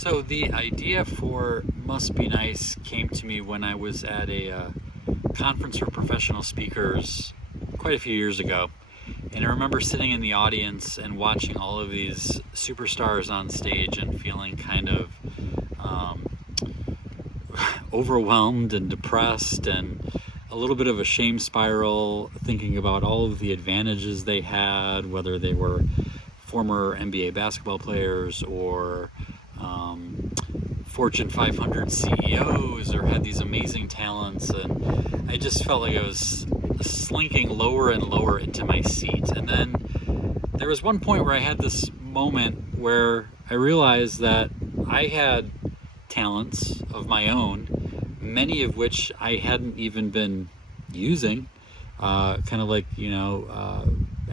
So the idea for Must Be Nice came to me when I was at a conference for professional speakers quite a few years ago. And I remember sitting in the audience and watching all of these superstars on stage and feeling kind of overwhelmed and depressed and a little bit of a shame spiral, thinking about all of the advantages they had, whether they were former NBA basketball players or Fortune 500 CEOs or had these amazing talents. And I just felt like I was slinking lower and lower into my seat. And then there was one point where I had this moment where I realized that I had talents of my own, many of which I hadn't even been using, kind of like,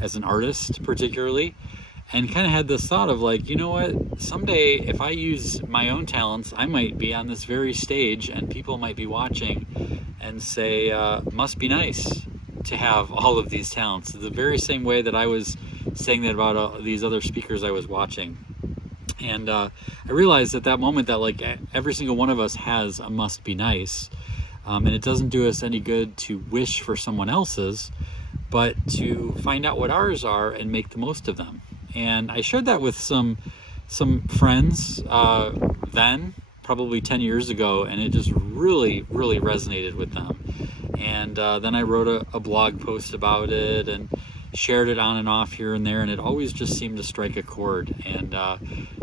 as an artist particularly. And kind of had this thought of like, you know what, someday if I use my own talents, I might be on this very stage and people might be watching and say, must be nice to have all of these talents. The very same way that I was saying that about these other speakers I was watching. And I realized at that moment that like every single one of us has a must be nice. And it doesn't do us any good to wish for someone else's, but to find out what ours are and make the most of them. And I shared that with some friends then, probably 10 years ago, and it just really, really resonated with them. And then I wrote a blog post about it and shared it on and off here and there, and it always just seemed to strike a chord. And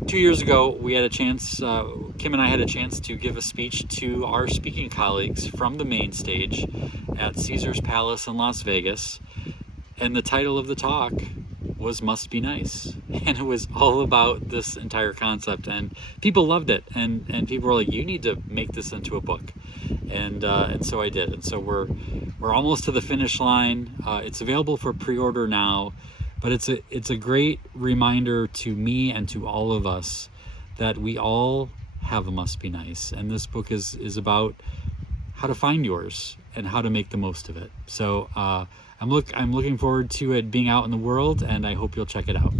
2 years ago, we had a chance, Kim and I had a chance to give a speech to our speaking colleagues from the main stage at Caesar's Palace in Las Vegas. And the title of the talk was Must Be Nice. And it was all about this entire concept. And people loved it. And people were like, you need to make this into a book. And so I did. And so we're almost to the finish line. It's available for pre-order now. But it's a great reminder to me and to all of us that we all have a Must Be Nice. And this book is about how to find yours and how to make the most of it. So I'm looking forward to it being out in the world, and I hope you'll check it out.